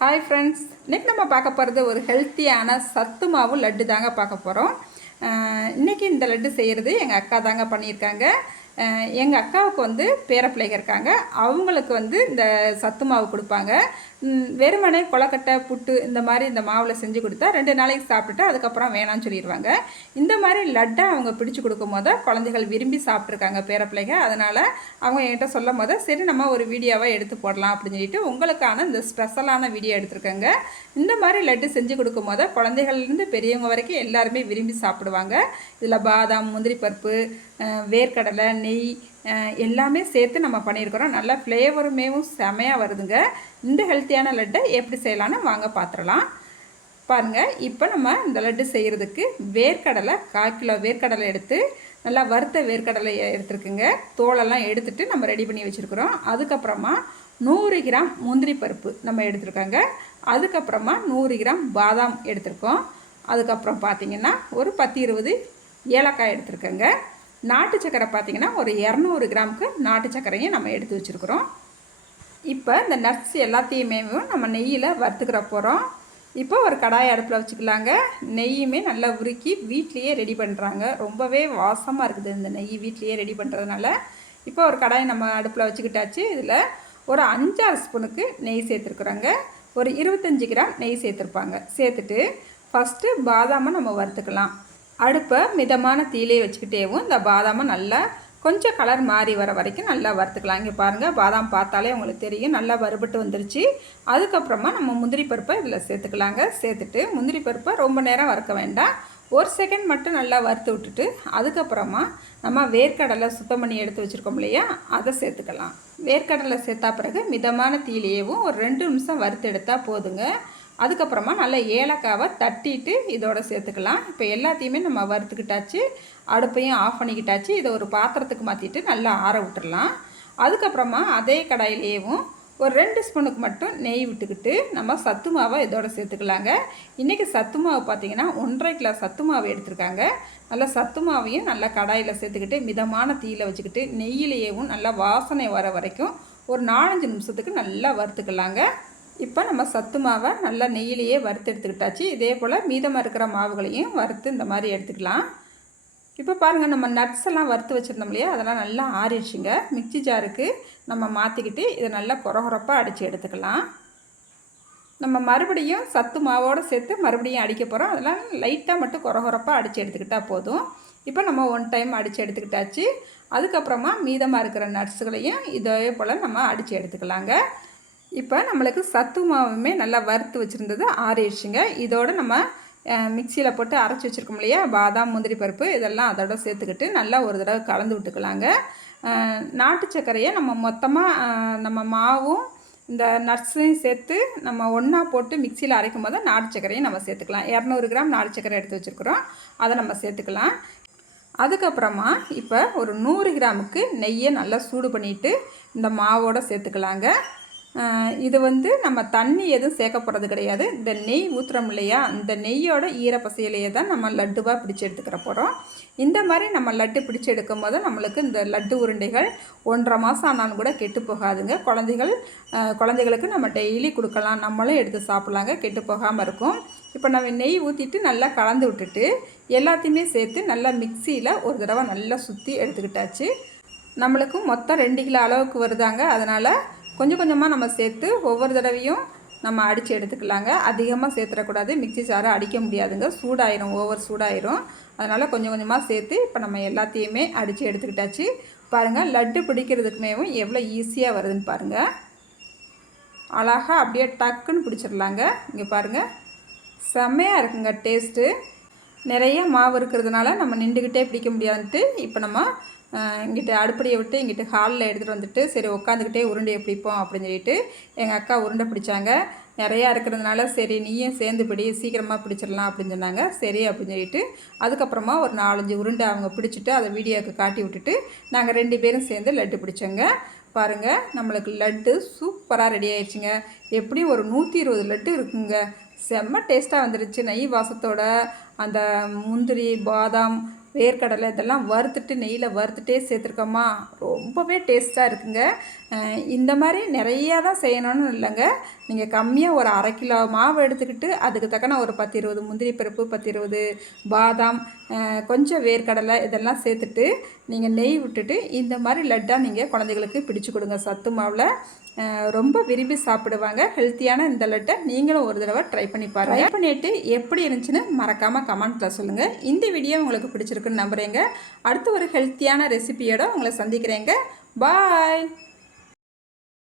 Hi friends, இன்றைக்கி நம்ம பார்க்க போகிறது ஒரு ஹெல்த்தியான சத்து மாவு லட்டு தாங்க பார்க்க போகிறோம். இன்றைக்கி இந்த லட்டு செய்கிறது எங்கள் அக்கா தாங்க பண்ணியிருக்காங்க. எங்கள் அக்காவுக்கு வந்து பேரப்பிள்ளைங்க இருக்காங்க. அவங்களுக்கு வந்து இந்த சத்து மாவு கொடுப்பாங்க. வெறுமனே கொலக்கட்டை புட்டு இந்த மாதிரி இந்த மாவில் செஞ்சு கொடுத்தா 2 நாளைக்கு சாப்பிட்டுட்டு அதுக்கப்புறம் வேணான்னு சொல்லிடுவாங்க. இந்த மாதிரி லட்டை அவங்க பிடிச்சி கொடுக்கும் போது குழந்தைகள் விரும்பி சாப்பிட்ருக்காங்க பேரப்பிள்ளைங்க. அதனால் அவங்க என்கிட்ட சொல்லும் போது சரி நம்ம ஒரு வீடியோவாக எடுத்து போடலாம் அப்படின்னு சொல்லிட்டு உங்களுக்கான இந்த ஸ்பெஷலான வீடியோ எடுத்துருக்கேங்க. இந்த மாதிரி லட்டு செஞ்சு கொடுக்கும் போது குழந்தைகள்லேருந்து பெரியவங்க வரைக்கும் எல்லாருமே விரும்பி சாப்பிடுவாங்க. இதில் பாதாம், முந்திரி பருப்பு, வேர்க்கடலை, நெய் எல்லாமே சேர்த்து நம்ம பண்ணியிருக்கிறோம். நல்லா ஃப்ளேவருமேவும் செமையாக வருதுங்க. இந்த ஹெல்த்தியான லட்டை எப்படி செய்யலான்னு வாங்க பார்த்துடலாம். பாருங்கள், இப்போ நம்ம இந்த லட்டு செய்கிறதுக்கு வேர்க்கடலை 1/4 கிலோ வேர்க்கடலை எடுத்து நல்லா வறுத்த வேர்க்கடலை எடுத்துருக்குங்க. தோலெல்லாம் எடுத்துகிட்டு நம்ம ரெடி பண்ணி வச்சுருக்குறோம். அதுக்கப்புறமா 100 கிராம் முந்திரி பருப்பு நம்ம எடுத்துருக்கோங்க. அதுக்கப்புறமா 100 கிராம் பாதாம் எடுத்துருக்கோம். அதுக்கப்புறம் பார்த்திங்கன்னா ஒரு 10-20 ஏலக்காய் எடுத்துருக்கோங்க. நாட்டு சக்கரை பார்த்திங்கன்னா ஒரு 200 கிராமுக்கு நாட்டு சக்கரையும் நம்ம எடுத்து வச்சுருக்குறோம். இப்போ இந்த நட்ஸ் எல்லாத்தையுமே நம்ம நெய்யில் வறுத்துக்கிற போகிறோம். இப்போ ஒரு கடாய் அடுப்பில் வச்சுக்கலாங்க. நெய்யுமே நல்லா உருக்கி வீட்லேயே ரெடி பண்ணுறாங்க. ரொம்பவே வாசமாக இருக்குது இந்த நெய் வீட்லேயே ரெடி பண்ணுறதுனால. இப்போ ஒரு கடாய் நம்ம அடுப்பில் வச்சுக்கிட்டாச்சு. இதில் ஒரு 5-6 ஸ்பூனுக்கு நெய் சேர்த்துருக்குறோங்க. ஒரு 25 கிராம் நெய் சேர்த்துருப்பாங்க. சேர்த்துட்டு ஃபஸ்ட்டு பாதாமை நம்ம வறுத்துக்கலாம். அடுப்பை மிதமான தீயிலே வச்சுக்கிட்டேவும் இந்த பாதாமை நல்லா கொஞ்சம் கலர் மாறி வர வரைக்கும் நல்லா வறுத்துக்கலாம். இங்கே பாருங்கள், பாதாம் பார்த்தாலே உங்களுக்கு தெரியும் நல்லா வறுபட்டு வந்துருச்சு. அதுக்கப்புறமா நம்ம முந்திரி பருப்பை இதில் சேர்த்துக்கலாங்க. சேர்த்துட்டு முந்திரி பருப்பை ரொம்ப நேரம் வறுக்க வேண்டாம், 1 செகண்ட் மட்டும் நல்லா வறுத்து விட்டுட்டு அதுக்கப்புறமா நம்ம வேர்க்கடலை சுத்தம் பண்ணி எடுத்து வச்சுருக்கோம் இல்லையா, அதை சேர்த்துக்கலாம். வேர்க்கடலை சேர்த்தா பிறகு மிதமான தீயிலேயும் ஒரு 2 நிமிஷம் வறுத்து எடுத்தால் போதுங்க. அதுக்கப்புறமா நல்லா ஏலக்காவை தட்டிட்டு இதோட சேர்த்துக்கலாம். இப்போ எல்லாத்தையுமே நம்ம வறுத்துக்கிட்டாச்சு, அடுப்பையும் ஆஃப் பண்ணிக்கிட்டாச்சு. இதை ஒரு பாத்திரத்துக்கு மாற்றிட்டு நல்லா ஆற விட்டுடலாம். அதுக்கப்புறமா அதே கடாயிலேயும் ஒரு 2 ஸ்பூனுக்கு மட்டும் நெய் விட்டுக்கிட்டு நம்ம சத்து மாவை இதோட சேர்த்துக்கலாங்க. இன்றைக்கி சத்து மாவு பார்த்திங்கன்னா 1.5 கிலோ சத்து மாவு எடுத்துருக்காங்க. நல்லா சத்து மாவையும் நல்லா கடாயில் சேர்த்துக்கிட்டு மிதமான தீயில் வச்சுக்கிட்டு நெய்யிலேயும் நல்லா வாசனை வர வரைக்கும் ஒரு 4-5 நிமிஷத்துக்கு நல்லா வறுத்துக்கலாங்க. இப்போ நம்ம சத்து மாவை நல்லா நெய்யிலேயே வறுத்து எடுத்துக்கிட்டாச்சு. இதே போல் மீதமாக இருக்கிற மாவுகளையும் வறுத்து இந்த மாதிரி எடுத்துக்கலாம். இப்போ பாருங்கள், நம்ம நட்ஸ் எல்லாம் வறுத்து வச்சுருந்தோம் இல்லையா, அதெல்லாம் நல்லா ஆறிடுச்சுங்க. மிக்சி ஜாருக்கு நம்ம மாற்றிக்கிட்டு இதை நல்லா கொரகொரப்பாக அடித்து எடுத்துக்கலாம். நம்ம மறுபடியும் சத்து மாவோடு சேர்த்து மறுபடியும் அடிக்க போகிறோம். அதெல்லாம் லைட்டாக மட்டும் கொரகொரப்பாக அடித்து எடுத்துக்கிட்டால் போதும். இப்போ நம்ம 1 டைம் அடித்து எடுத்துக்கிட்டாச்சு. அதுக்கப்புறமா மீதமாக இருக்கிற நட்ஸுகளையும் இதே போல் நம்ம அடித்து எடுத்துக்கலாங்க. இப்போ நம்மளுக்கு சத்து மாவுமே நல்லா வறுத்து வச்சுருந்தது ஆறிடுச்சுங்க. இதோடு நம்ம மிக்சியில் போட்டு அரைச்சி வச்சுருக்கோம் இல்லையா, பாதாம், முந்திரி பருப்பு இதெல்லாம் அதோட சேர்த்துக்கிட்டு நல்லா ஒரு தடவை கலந்து விட்டுக்கலாங்க. நாட்டு சர்க்கரையை நம்ம மொத்தமாக நம்ம மாவும் இந்த நட்ஸையும் சேர்த்து நம்ம ஒன்றா போட்டு மிக்சியில் அரைக்கும் போது நாட்டு சர்க்கரையும் நம்ம சேர்த்துக்கலாம். 200 கிராம் நாட்டு சர்க்கரை எடுத்து வச்சுருக்குறோம், அதை நம்ம சேர்த்துக்கலாம். அதுக்கப்புறமா இப்போ ஒரு 100 கிராமுக்கு நெய்யை நல்லா சூடு பண்ணிவிட்டு இந்த மாவோடு சேர்த்துக்கலாங்க. இது வந்து நம்ம தண்ணி எதுவும் சேர்க்க போகிறது கிடையாது. இந்த நெய் ஊற்றுறோம் இல்லையா, இந்த நெய்யோட ஈரப்பசையிலேயே தான் நம்ம லட்டுவாக பிடிச்சி எடுத்துக்கிற போகிறோம். இந்த மாதிரி நம்ம லட்டு பிடிச்சி எடுக்கும் போது நம்மளுக்கு இந்த லட்டு உருண்டைகள் 1.5 மாதம் ஆனாலும் கூட கெட்டு போகாதுங்க. குழந்தைகளுக்கு நம்ம டெய்லி கொடுக்கலாம், நம்மளும் எடுத்து சாப்பிட்லாங்க, கெட்டு போகாமல் இருக்கும். இப்போ நம்ம நெய் ஊற்றிட்டு நல்லா கலந்து விட்டுட்டு எல்லாத்தையுமே சேர்த்து நல்லா மிக்சியில் ஒரு தடவை நல்லா சுற்றி எடுத்துக்கிட்டாச்சு. நம்மளுக்கு மொத்தம் 2 கிலோ அளவுக்கு வருதாங்க. அதனால் கொஞ்சம் கொஞ்சமாக நம்ம சேர்த்து ஒவ்வொரு தடவையும் நம்ம அடித்து எடுத்துக்கலாங்க. அதிகமாக சேர்த்துடக்கூடாது, மிக்சி சாரை அடிக்க முடியாதுங்க, சூடாயிரும், ஓவர் சூடாயிரும். அதனால் கொஞ்சம் கொஞ்சமாக சேர்த்து இப்போ நம்ம எல்லாத்தையுமே அடித்து எடுத்துக்கிட்டாச்சு. பாருங்கள், லட்டு பிடிக்கிறதுக்குமேவும் எவ்வளோ ஈஸியாக வருதுன்னு பாருங்கள். அழகாக அப்படியே டக்குன்னு பிடிச்சிடலாங்க. இங்கே பாருங்கள், செம்மையாக இருக்குங்க டேஸ்ட்டு. நிறைய மாவு இருக்கிறதுனால நம்ம நின்றுக்கிட்டே பிடிக்க முடியாதுன்ட்டு இப்போ நம்ம இங்கிட்ட அடுப்படியை விட்டு இங்கிட்ட ஹாலில் எடுத்துகிட்டு வந்துட்டு சரி உட்காந்துக்கிட்டே உருண்டையை பிடிப்போம் அப்படின்னு சொல்லிட்டு எங்கள் அக்கா உருண்டை பிடிச்சாங்க. நிறையா இருக்கிறதுனால சரி நீயும் சேர்ந்து பிடி, சீக்கிரமாக பிடிச்சிடலாம் அப்படின்னு சொன்னாங்க. சரி அப்படின்னு சொல்லிட்டு அதுக்கப்புறமா ஒரு 4-5 உருண்டை அவங்க பிடிச்சிட்டு அதை வீடியோவுக்கு காட்டி விட்டுட்டு நாங்கள் 2 பேரும் சேர்ந்து லட்டு பிடிச்சோங்க. பாருங்கள், நம்மளுக்கு லட்டு சூப்பராக ரெடி ஆயிடுச்சுங்க. எப்படியும் ஒரு 120 லட்டு இருக்குங்க. செம்ம டேஸ்ட்டாக வந்துடுச்சு. நெய் வாசத்தோட அந்த முந்திரி, பாதாம், வேர்க்கடலை இதெல்லாம் வறுத்துட்டு நெய்யில் வறுத்துட்டே சேர்த்துருக்கோமா, ரொம்பவே டேஸ்ட்டாக இருக்குங்க. இந்த மாதிரி நிறையா தான் செய்யணும்னு இல்லைங்க. நீங்கள் கம்மியாக ஒரு 1/2 கிலோ மாவு எடுத்துக்கிட்டு அதுக்கு தக்கன ஒரு 10-20 முந்திரி பருப்பு, 10-20 பாதாம், கொஞ்சம் வேர்க்கடலை இதெல்லாம் சேர்த்துட்டு நீங்கள் நெய் விட்டுட்டு இந்த மாதிரி லட்டாக நீங்கள் குழந்தைகளுக்கு பிடிச்சு கொடுங்க. சத்து மாவில் ரொம்ப விரும்பி சாப்பிடுவாங்க. ஹெல்த்தியான இந்த லட்டை நீங்களும் ஒரு தடவை ட்ரை பண்ணி பாருங்கள். ட்ரை பண்ணிவிட்டு எப்படி இருந்துச்சுன்னு மறக்காமல் கமெண்ட்டில் சொல்லுங்கள். இந்த வீடியோ உங்களுக்கு பிடிச்சிருக்குன்னு நம்புகிறேங்க. அடுத்து ஒரு ஹெல்த்தியான ரெசிபியோட உங்களை சந்திக்கிறேங்க. பாய்.